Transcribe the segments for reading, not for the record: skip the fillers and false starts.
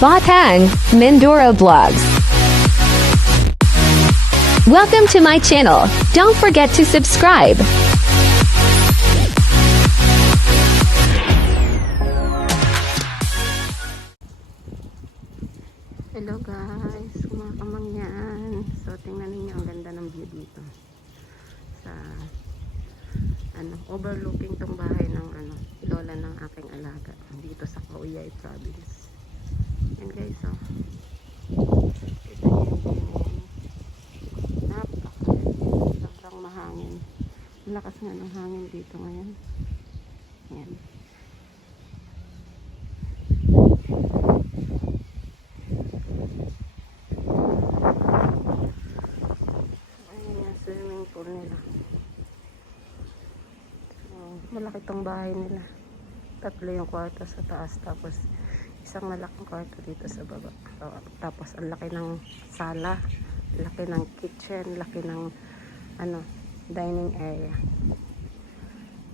Batang, Mindoro Vlogs. Welcome to my channel. Don't forget to subscribe. Hello guys, mga kamangyan. So tingnan ninyo ang ganda ng view dito. Sa overlooking tong bahay ng lola ng aking alaga dito sa Kauyay province. Yan guys, oh. Kita niyo yung view na yan. Napakaganda. Sobrang mahangin. Malakas nga ng hangin dito ngayon. Yan. Swimming pool nila. So, malaki tong bahay nila. 3 yung kwarto sa taas, tapos isang malaking kwarto dito sa baba. So, tapos ang laki ng sala, laki ng kitchen, laki ng dining area.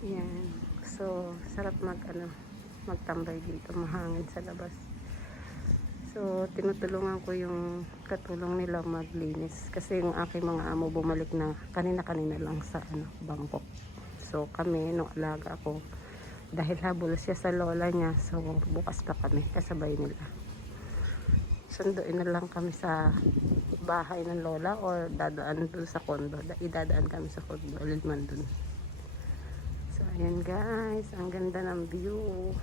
Yan. So, sarap magtambay dito, mahangin sa labas. So, tinutulungan ko yung katulong nila maglinis. Kasi yung aking mga amo bumalik na kanina-kanina lang sa Bangkok. So, kami, nung alaga ako, dahil habol siya sa lola niya, so bukas pa kami, kasabay nila. Sunduin na lang kami sa bahay ng lola or dadaan dun sa condo. Idadaan kami sa condo, Lilman dun. So, ayan guys, ang ganda ng view.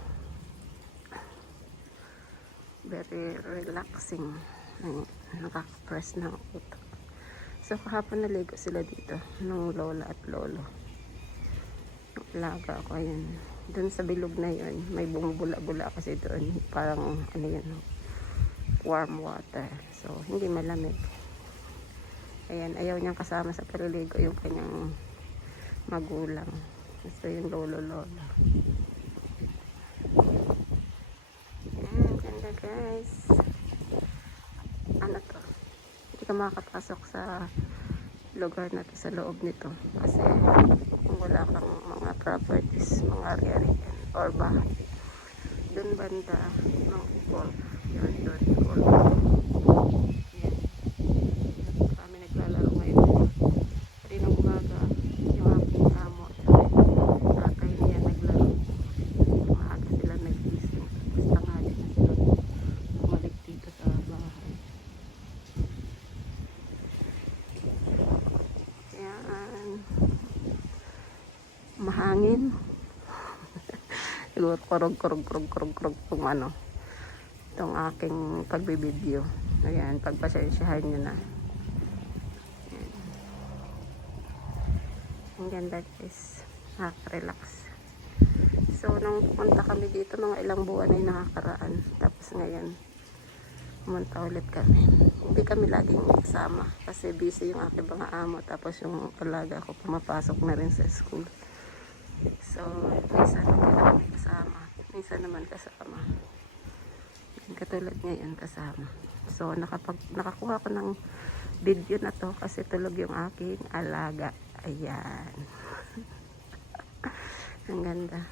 Very relaxing. Nakaka-press ng utak. So kahapon naligo sila dito ng lola at lolo. Alaga ako, ayan. Doon sa bilog na yun, may bumubula-bula kasi doon. Parang warm water. So hindi malamig. Ayan, ayaw niyang kasama sa paliligo yung kanyang magulang. So yung lolo-lola. Guys, to, hindi ka makakapasok sa lugar na to, sa loob nito, kasi kung wala kang mga properties, mga area or bahay dun banda ng Ipol, doon Ipol. Yan, kami naglalaro ngayon. Kaninang umaga yung aking amo at tatay niya naglaro. Maaga sila nag-gising, basta nga din na sila bumalik dito sa bahay. Yan, mahangin. Siguro kurog kung itong aking pagbibideo. Ayan, pagpasensyahan nyo na. Ayan. Ang ganda guys, nakaka-relax. So nung pumunta kami dito, mga ilang buwan ay nakakaraan, tapos ngayon pumunta ulit kami. Hindi kami laging kasama kasi busy yung aking mga amo, tapos yung alaga ko pumapasok na rin sa school. So minsan hindi na kami kasama, minsan naman kasama. Katulad ngayon kasama. So nakakuha ko ng video na to kasi tulog yung aking alaga. Ayan. Ang ganda.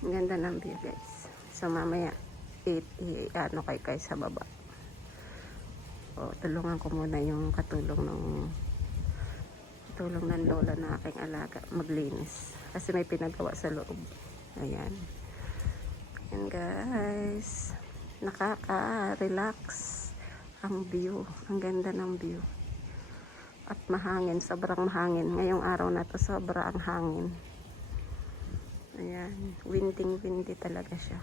Ang ganda ng view guys. So mamaya kay sa baba. O tulungan ko muna yung katulong ng lola na aking alaga maglinis. Kasi may pinagawa sa loob. Ayan. Ayan guys. Nakaka-relax ang view. Ang ganda ng view. At mahangin. Sobrang mahangin. Ngayong araw na to sobrang hangin. Ayan, windy talaga siya.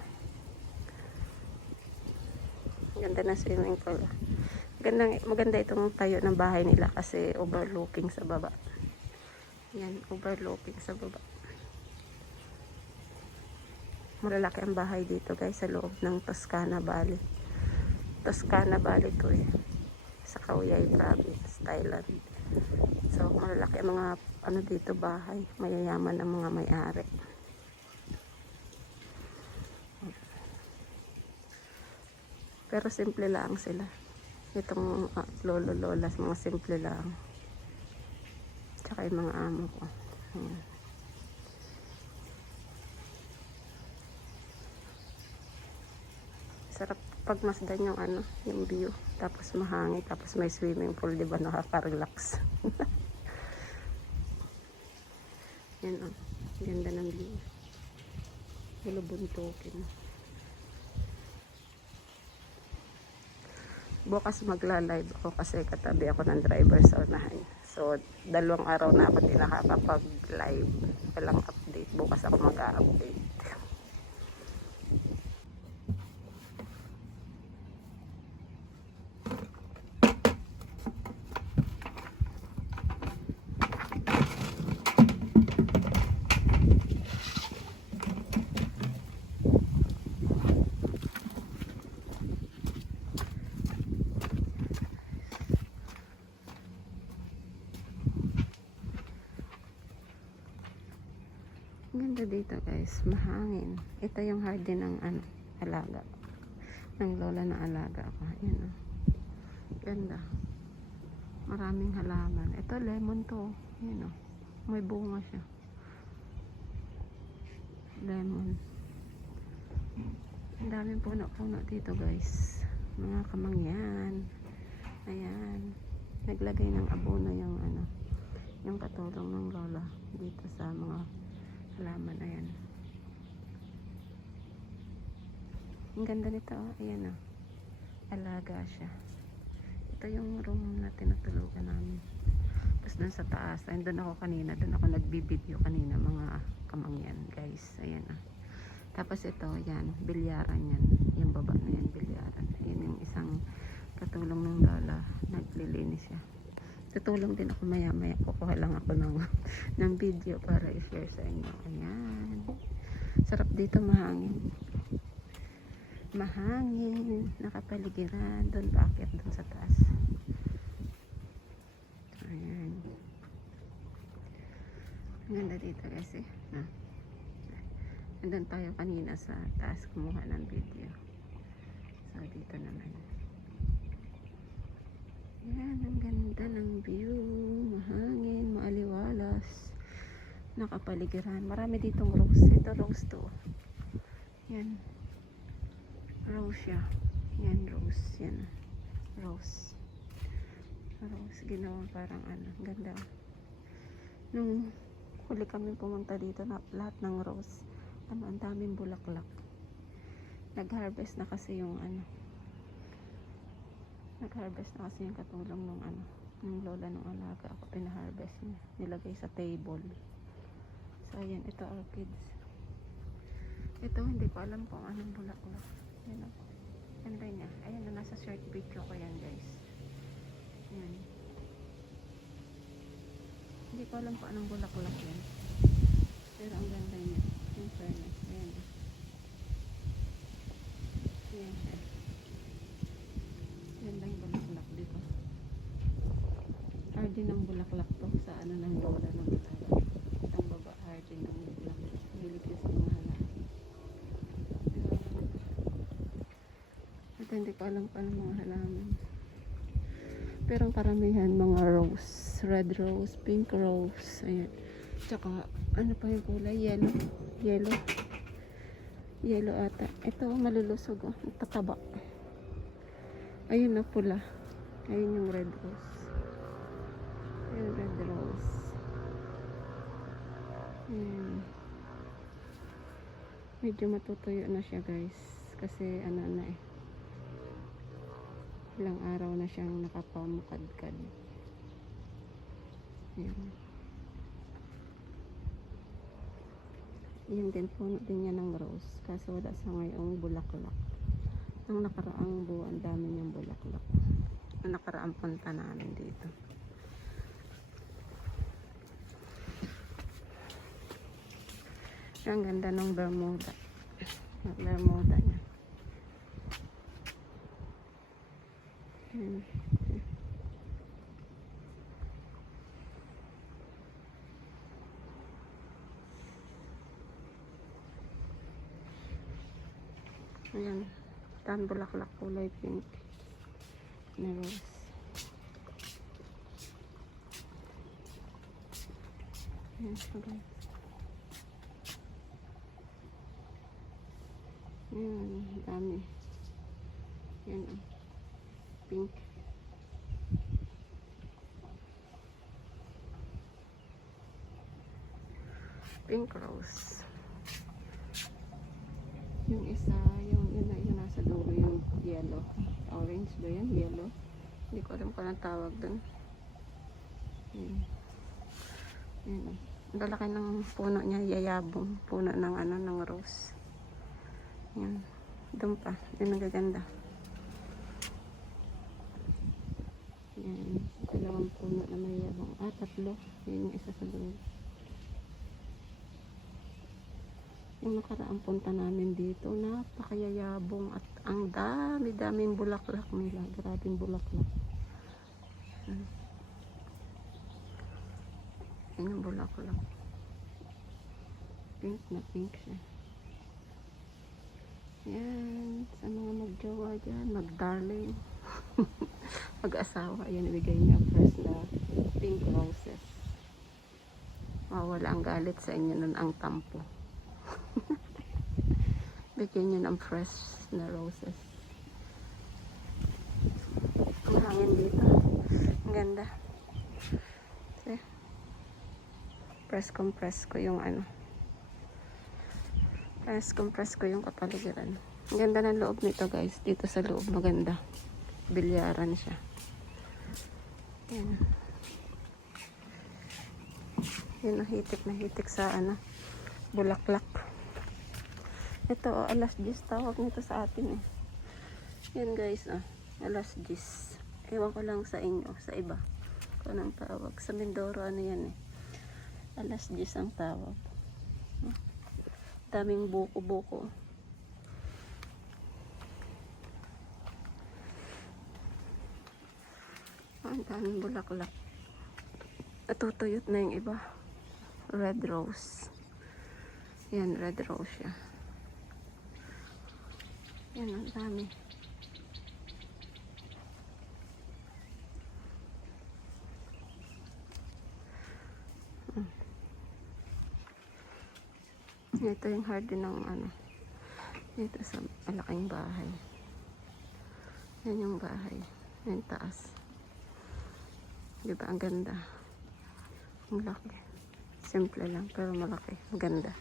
Ganda na swimming pool. Maganda itong tayo ng bahay nila kasi overlooking sa baba. Ayan, overlooking sa baba. Malalaki ang bahay dito guys sa loob ng Toscana Valley. Toscana Valley to sa Kauyay province, Thailand. So malalaki ang mga dito bahay. Mayayaman ang mga may-ari. Pero simple lang sila. Itong lolo-lola, mga simple lang. Tsaka yung mga amo ko. Ayan. Sarap pagmasdan yung ano, yung view. Tapos mahangin, tapos may swimming pool, di ba? Nakaka-relax. Yan oh. Ganda ng view. Bulubuntukin. Bukas magla-live ako kasi katabi ako ng driver sa unahan. So, 2 araw na ako di nakakapag-live. Walang update. Bukas ako mag-update. Ganda dito guys, mahangin. Ito yung hardin ng ano, alaga. Ng lola na alaga ako. Ayan oh. Ganda. Maraming halaman. Ito lemon to. Ayan oh. May bunga siya. Lemon. Ang daming puno-puno dito guys. Mga kamangyan. Ayan. Naglagay ng abono yung ano, yung katulong ng lola dito sa mga halaman. Ayan. Ang ganda nito oh. Ayan oh. Alaga siya. Ito yung room na tinutulugan namin. Tapos dun sa taas, ayun dun ako kanina, dun ako nagbibideo kanina, mga kamangyan guys. Ayan oh. Tapos ito, yan, bilyaran yan. Yung baba na yan, bilyaran. Ayan yung isang katulong ng lola, naglilinis siya. Tutulong din ako maya-maya. Kukuha lang ako ng video para i-share sa inyo. Ayan. Sarap dito, mahangin. Mahangin. Nakapaligiran. Doon paakyat doon sa taas. Ayan. Ang ganda dito guys eh. Nandun tayo kanina sa taas kumuha ng video. So dito naman. Yan, ang ganda ng view. Mahangin, maaliwalas. Nakapaligiran. Marami ditong rose. Ito rose to. Yan. Rose siya. Yan, rose. Yan. Rose. Rose. Ginawa parang ano. Ganda. Nung huli kami pumunta dito, na lahat ng rose. Ano, ang daming bulaklak. Nag-harvest na kasi yung ano. Nag-harvest na kasi yung katulong ng ano, ng lola ng alaga ako, pina-harvest niya, nilagay sa table. So ayan, ito orchids. Ito hindi ko alam kung anong bulaklak. Ayan o, ganda niya. Ayan na, nasa short video ko yan guys. Ayan. Hindi ko alam kung anong bulaklak yan, pero ang ganda niya, in fairness. Ayan. Ayan siya. Ganda yung bulaklak dito. Hardin ng bulaklak to sa ano ng lola ng alaga. Itong baba, hardin ng bulaklak. Hilig yun sa mga halaman. Ito hindi ko alam pa ng mga halaman. Pero ang karamihan mga rose. Red rose, pink rose. Ayan. Tsaka ano pa yung kulay? Yellow. Yellow. Yellow ata. Ito malulusog oh. Tataba. Ayun na pula. Ayun yung red rose. Ayun red rose. Ayun. Medyo matutuyo na siya guys. Kasi ano na eh. Ilang araw na siyang nakapamukadkad. Ayun. Yan din puno din niya ng rose. Kaso wala sa ngayong bulaklak. Ang nakaraang buwan, dami niyang bulaklak. Ang nakaraang punta namin dito. Ang ganda ng Bermuda. Ang Bermuda niya. Ayan. Tan bulaklak kulay pink na rose. Ayan siya guys. Ayan, dami. Yan o. Pink. Pink rose. Yung isa, yung nasa dulo, yung yellow. Orange ba yan? Yellow? Hindi ko alam kung anong tawag dun. Yan. Yan. Ang lalaki ng puno niya, yayabong. Puno ng ng rose. Yan. Doon pa. Yan ang gaganda. Yan. Dalawang puno na may yabong. Tatlo. Yan yung isa sa dulo. Yung nakaraang punta namin dito, napakayayabong at ang dami-daming bulaklak nila. Grabing bulaklak. Yan yung bulaklak. Pink na pink siya. Yan. Sa mga magjowa dyan, magdarling. Mag-asawa. Yan, ibigay niya fresh na pink roses. Wala ang galit sa inyo nun ang tampo. Bigyan nyo ng fresh na roses. Ang hangin dito. Ang ganda. Okay. Compress ko yung compress ko yung kapaligiran. Ang ganda ng loob nito guys. Dito sa loob maganda. Bilyaran siya. Yan. Yan ang hitik na hitik sa bulaklak. Ito, alas 10 tawag nito sa atin eh. Yan guys, alas 10. Ewan ko lang sa inyo, sa iba. Kung anong tawag. Sa Mindoro, yan eh. Alas 10 ang tawag. Daming buko-buko. Ang daming bulaklak. Natutuyot na yung iba. Red rose. Yan, red rose siya. Yan, ang dami. Ito yung hardin ng dito sa malaking bahay. Yan yung bahay. Yan taas. Diba, ang ganda. Ang laki. Simple lang, pero malaki. Maganda.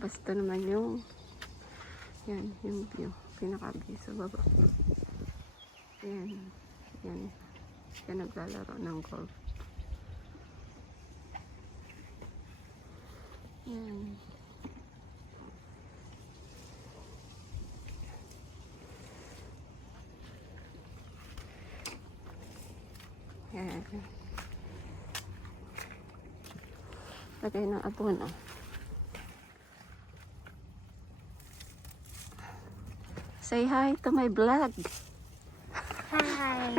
Basta naman yung yan, yung view. Pinaka-view sa baba. Yan. Yan. Yan naglalaro ng golf. Yan. Yan. Lagay ng abono. Say hi to my vlog. Hi.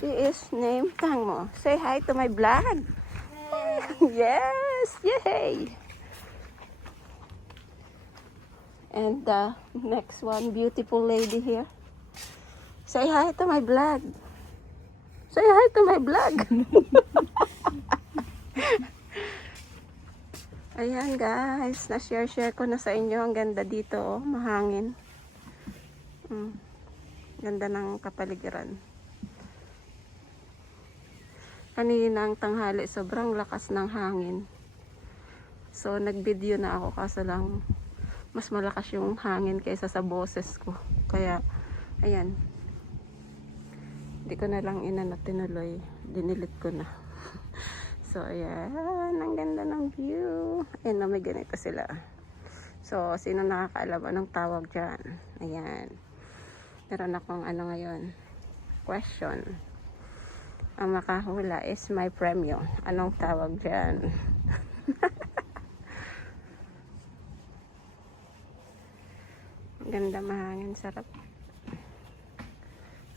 She is named Tangmo. Say hi to my vlog. Yes, yay. And the next one, beautiful lady here. Say hi to my vlog. Say hi to my vlog. Ayan guys, na-share ko na sa inyo. Ang ganda dito, mahangin. Ganda ng kapaligiran. Kanina ang tanghali, sobrang lakas ng hangin. So, nag-video na ako kaso lang mas malakas yung hangin kaysa sa boses ko. Kaya, ayan. Hindi ko na lang tinuloy. Dinilit ko na. So, ayan. Ang ganda ng view. Ayan na, may ganito sila. So, sino nakakaalam anong tawag dyan? Ayan. Meron akong ngayon. Question. Ang makahula is my premyo. Anong tawag dyan? Ganda, mahangin, sarap.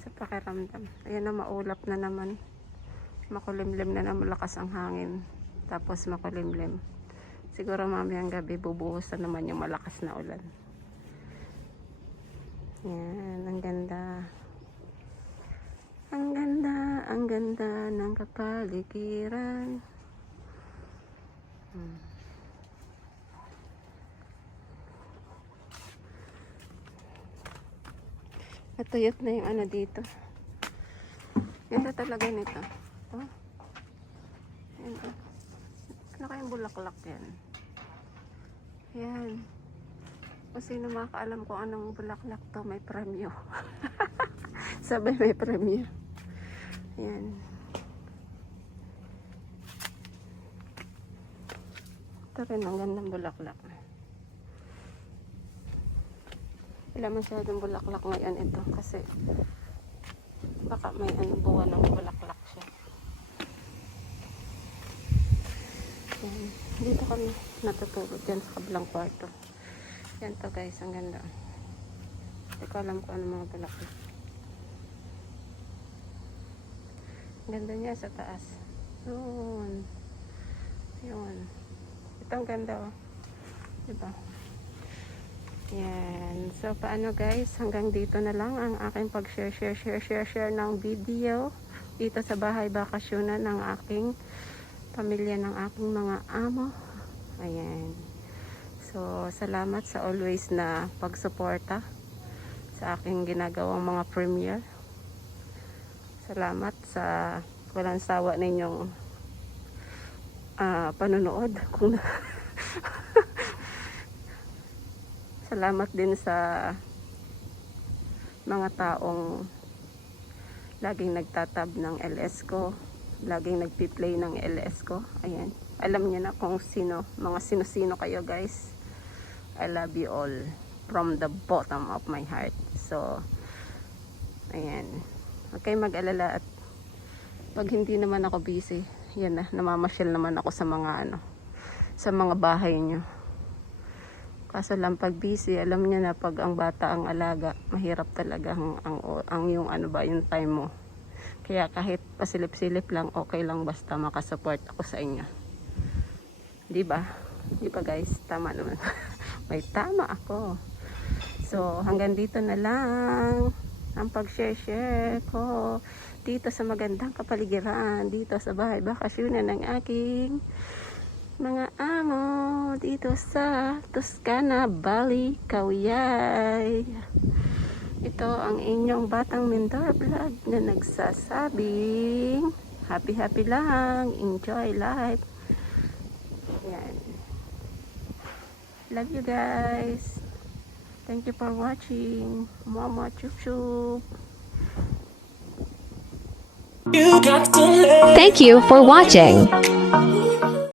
Sa pakiramdam. Ayan na, maulap na naman. Makulimlim na malakas ang hangin. Tapos makulimlim. Siguro mamayang gabi bubuhos na naman yung malakas na ulan. Yan, ang ganda. Ang ganda, ang ganda ng kapaligiran. Natuyot na yung ano dito. Ganda talaga nito. Oh. Yan, oh. Ano kayong bulaklak yan? Yan. Kung sino makakaalam kung anong bulaklak to, may premyo. Sabay may premyo. Yan. Ito rin ang gandang bulaklak. Wala masyadong bulaklak ngayon ito kasi baka may buwan ng bulaklak siya. Yan. Dito kami natutulog dyan sa kabilang kwarto. Yan to guys, ang ganda. Hindi ko alam kung ano mga bulaklak. Ang ganda niya sa taas. Yun. Yun. Ito ang ganda oh. Diba? Yan. So, paano guys? Hanggang dito na lang ang aking pag-share ng video dito sa bahay bakasyonan ng aking pamilya, ng aking mga amo. Ayan. So, salamat sa always na pagsuporta sa aking ginagawang mga premiere. Salamat sa walang sawa ninyong panonood. Salamat din sa mga taong laging nagtatab ng LS ko, laging nagpi-play ng LS ko. Ayan. Alam niyo na kung sino, mga sino-sino kayo guys. I love you all from the bottom of my heart. So, ayan. Huwag kayong mag-alala at pag hindi naman ako busy, yan na, namamasyal naman ako sa mga sa mga bahay nyo. Kaso lang pag busy, alam niyo na pag ang bata ang alaga, mahirap talaga ang yung yung time mo. Kaya kahit pasilip-silip lang, okay lang basta makasupport ako sa inyo. Di ba? Di ba guys? Tama naman. May tama ako. So, hanggang dito na lang ang pag-share ko dito sa magandang kapaligiran, dito sa bahay bakasyonan ng aking mga amo dito sa Toscana, Bali, Cauay. Ito ang inyong Batang Mentor Vlog na nagsasabing happy lang, enjoy life. Yan. Love you guys. Thank you for watching. Mama chup chup. Thank you for watching.